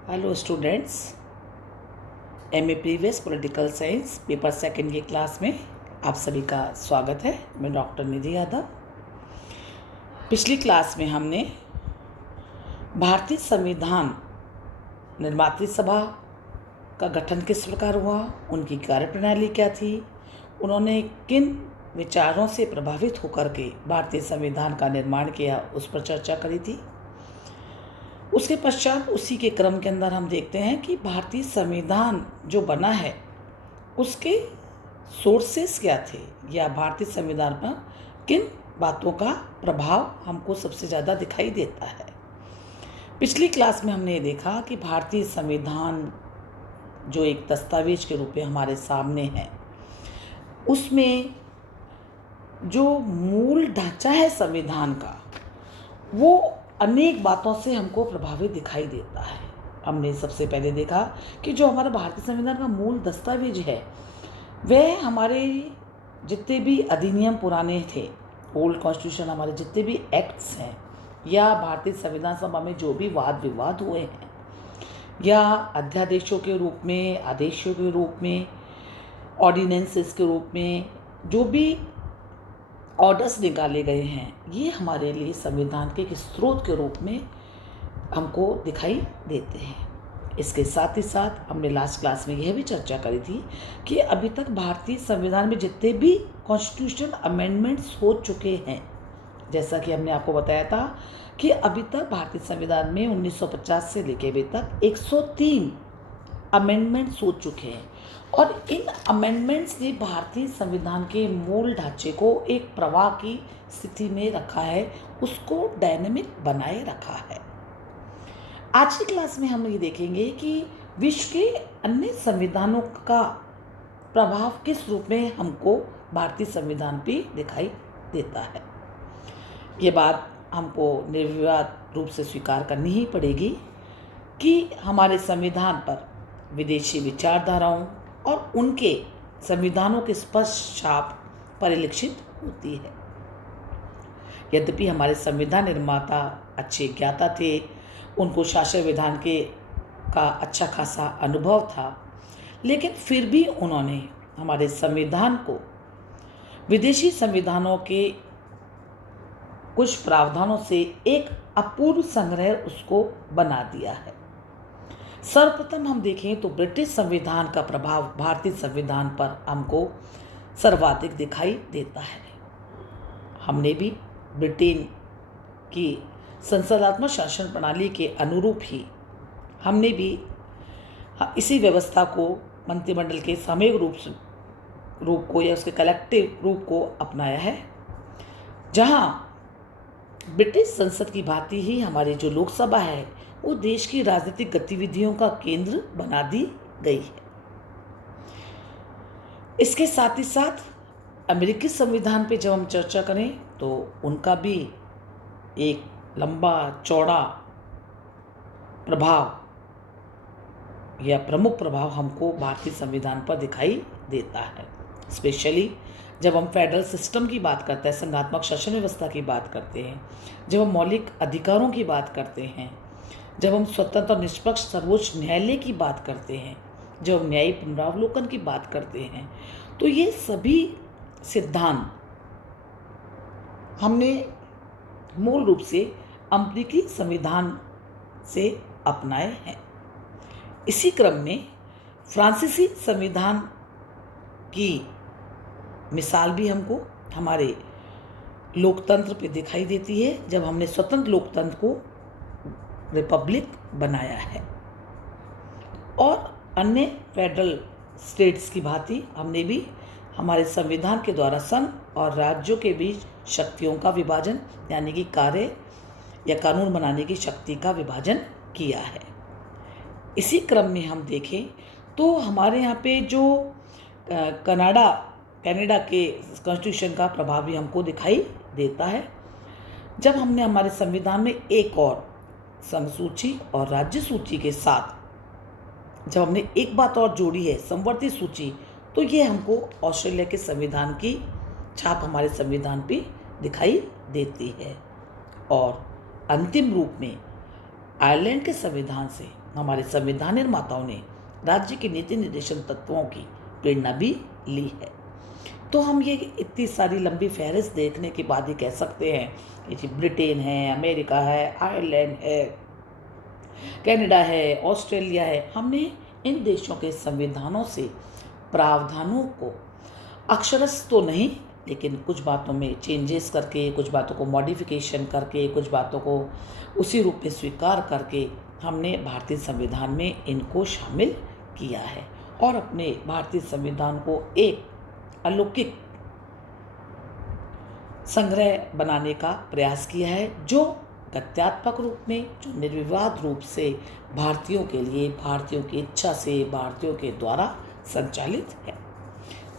Hello students, MA previous political science paper second की class में आप सभी का स्वागत है। मैं डॉक्टर निधि यादव। पिछली क्लास में हमने भारतीय संविधान निर्मात्री सभा का गठन किस प्रकार हुआ, उनकी कार्यप्रणाली क्या थी, उन्होंने किन विचारों से प्रभावित होकर के भारतीय संविधान का निर्माण किया, उस पर चर्चा करी थी। उसके पश्चात उसी के क्रम के अंदर हम देखते हैं कि भारतीय संविधान जो बना है उसके सोर्सेस क्या थे, या भारतीय संविधान पर किन बातों का प्रभाव हमको सबसे ज़्यादा दिखाई देता है। पिछली क्लास में हमने ये देखा कि भारतीय संविधान जो एक दस्तावेज के रूप में हमारे सामने है, उसमें जो मूल ढांचा है संविधान का, वो अनेक बातों से हमको प्रभावित दिखाई देता है। हमने सबसे पहले देखा कि जो हमारा भारतीय संविधान का मूल दस्तावेज है, वह हमारे जितने भी अधिनियम पुराने थे, ओल्ड कॉन्स्टिट्यूशन, हमारे जितने भी एक्ट्स हैं, या भारतीय संविधान सभा में जो भी वाद विवाद हुए हैं, या अध्यादेशों के रूप में, आदेशों के रूप में, ऑर्डिनेंसेस के रूप में जो भी ऑर्डर्स निकाले गए हैं, ये हमारे लिए संविधान के एक स्रोत के रूप में हमको दिखाई देते हैं। इसके साथ ही साथ हमने लास्ट क्लास में यह भी चर्चा करी थी कि अभी तक भारतीय संविधान में जितने भी कॉन्स्टिट्यूशन अमेंडमेंट्स हो चुके हैं, जैसा कि हमने आपको बताया था कि अभी तक भारतीय संविधान में 1950 से लेकर अभी तक 103 अमेंडमेंट्स हो चुके हैं, और इन अमेंडमेंट्स ने भारतीय संविधान के मूल ढांचे को एक प्रवाह की स्थिति में रखा है, उसको डायनेमिक बनाए रखा है। आज की क्लास में हम ये देखेंगे कि विश्व के अन्य संविधानों का प्रभाव किस रूप में हमको भारतीय संविधान पे दिखाई देता है। ये बात हमको निर्विवाद रूप से स्वीकार करनी ही पड़ेगी कि हमारे संविधान पर विदेशी विचारधाराओं और उनके संविधानों की स्पष्ट छाप परिलक्षित होती है। यद्यपि हमारे संविधान निर्माता अच्छे ज्ञाता थे, उनको शासन विधान का अच्छा खासा अनुभव था, लेकिन फिर भी उन्होंने हमारे संविधान को विदेशी संविधानों के कुछ प्रावधानों से एक अपूर्व संग्रह उसको बना दिया है। सर्वप्रथम हम देखें तो ब्रिटिश संविधान का प्रभाव भारतीय संविधान पर हमको सर्वाधिक दिखाई देता है। हमने भी ब्रिटेन की संसदात्मक शासन प्रणाली के अनुरूप ही हमने भी इसी व्यवस्था को, मंत्रिमंडल के सामूहिक रूप को या उसके कलेक्टिव रूप को अपनाया है, जहां ब्रिटिश संसद की भांति ही हमारी जो लोकसभा है वो देश की राजनीतिक गतिविधियों का केंद्र बना दी गई है। इसके साथ ही साथ अमेरिकी संविधान पे जब हम चर्चा करें तो उनका भी एक लंबा चौड़ा प्रभाव या प्रमुख प्रभाव हमको भारतीय संविधान पर दिखाई देता है। स्पेशली जब हम फेडरल सिस्टम की बात करते हैं, संघात्मक शासन व्यवस्था की बात करते हैं, जब हम मौलिक अधिकारों की बात करते हैं, जब हम स्वतंत्र और निष्पक्ष सर्वोच्च न्यायालय की बात करते हैं, जब हम न्यायिक पुनरावलोकन की बात करते हैं, तो ये सभी सिद्धांत हमने मूल रूप से अमेरिकी संविधान से अपनाए हैं। इसी क्रम में फ्रांसीसी संविधान की मिसाल भी हमको हमारे लोकतंत्र पे दिखाई देती है, जब हमने स्वतंत्र लोकतंत्र को रिपब्लिक बनाया है। और अन्य फेडरल स्टेट्स की भांति हमने भी हमारे संविधान के द्वारा संघ और राज्यों के बीच शक्तियों का विभाजन, यानी कि कार्य या कानून बनाने की शक्ति का विभाजन किया है। इसी क्रम में हम देखें तो हमारे यहाँ पे जो कनाडा के कॉन्स्टिट्यूशन का प्रभाव भी हमको दिखाई देता है, जब हमने हमारे संविधान में एक और संघ सूची और राज्य सूची के साथ जब हमने एक बात और जोड़ी है, समवर्ती सूची, तो ये हमको ऑस्ट्रेलिया के संविधान की छाप हमारे संविधान पे दिखाई देती है। और अंतिम रूप में आयरलैंड के संविधान से हमारे संविधान निर्माताओं ने राज्य के नीति निर्देशन तत्वों की प्रेरणा भी ली है। तो हम ये इतनी सारी लंबी फहरिस्त देखने के बाद ही कह सकते हैं कि जी ब्रिटेन है, अमेरिका है, आयरलैंड है, कनाडा है, ऑस्ट्रेलिया है, हमने इन देशों के संविधानों से प्रावधानों को अक्षरश तो नहीं, लेकिन कुछ बातों में चेंजेस करके, कुछ बातों को मॉडिफिकेशन करके, कुछ बातों को उसी रूप में स्वीकार करके हमने भारतीय संविधान में इनको शामिल किया है और अपने भारतीय संविधान को एक अलौकिक संग्रह बनाने का प्रयास किया है, जो तथ्यात्मक रूप में, जो निर्विवाद रूप से भारतीयों के लिए, भारतीयों की इच्छा से, भारतीयों के द्वारा संचालित है।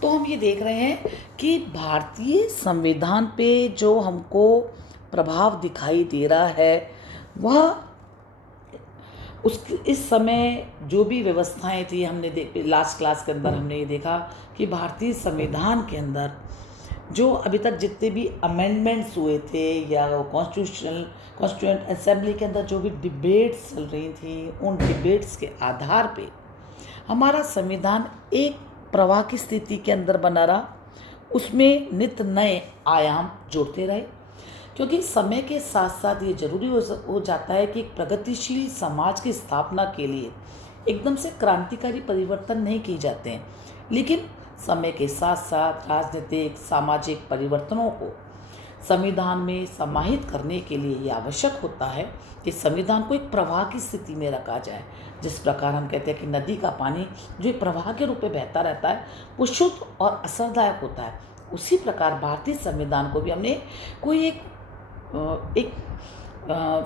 तो हम ये देख रहे हैं कि भारतीय संविधान पे जो हमको प्रभाव दिखाई दे रहा है वह इस समय जो भी व्यवस्थाएं थी, हमने लास्ट क्लास के अंदर हमने ये देखा कि भारतीय संविधान के अंदर जो अभी तक जितने भी अमेंडमेंट्स हुए थे या कॉन्स्टिट्यूएंट असेंबली के अंदर जो भी डिबेट्स चल रही थी, उन डिबेट्स के आधार पे हमारा संविधान एक प्रवाह की स्थिति के अंदर बना रहा, उसमें नित्य नए आयाम जोड़ते रहे, क्योंकि समय के साथ साथ ये जरूरी हो जाता है कि एक प्रगतिशील समाज की स्थापना के लिए एकदम से क्रांतिकारी परिवर्तन नहीं किए जाते हैं, लेकिन समय के साथ साथ राजनीतिक सामाजिक परिवर्तनों को संविधान में समाहित करने के लिए ये आवश्यक होता है कि संविधान को एक प्रवाह की स्थिति में रखा जाए। जिस प्रकार हम कहते हैं कि नदी का पानी जो एक प्रवाह के रूप में बहता रहता है वो शुद्ध और असरदायक होता है, उसी प्रकार भारतीय संविधान को भी हमने कोई एक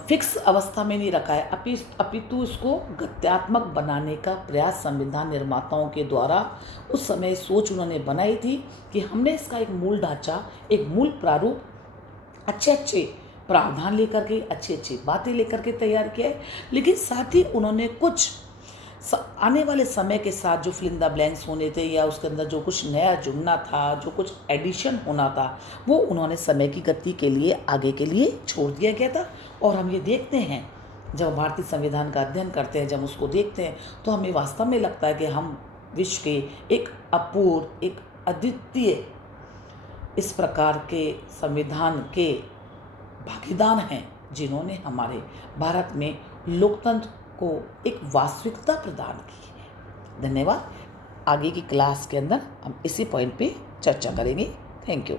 फिक्स अवस्था में नहीं रखा है, अपितु इसको गत्यात्मक बनाने का प्रयास संविधान निर्माताओं के द्वारा उस समय सोच उन्होंने बनाई थी कि हमने इसका एक मूल ढांचा, एक मूल प्रारूप अच्छे प्रावधान लेकर के, अच्छी बातें लेकर के तैयार किया है, लेकिन साथ ही उन्होंने कुछ आने वाले समय के साथ जो फिल इन द ब्लैंक्स होने थे या उसके अंदर जो कुछ नया जुड़ना था, जो कुछ एडिशन होना था, वो उन्होंने समय की गति के लिए आगे के लिए छोड़ दिया गया था। और हम ये देखते हैं, जब भारतीय संविधान का अध्ययन करते हैं, जब उसको देखते हैं, तो हमें वास्तव में लगता है कि हम विश्व के एक अपूर्व, एक अद्वितीय इस प्रकार के संविधान के भागीदार हैं, जिन्होंने हमारे भारत में लोकतंत्र को एक वास्तविकता प्रदान की है। धन्यवाद। आगे की क्लास के अंदर हम इसी पॉइंट पे चर्चा करेंगे। Thank you.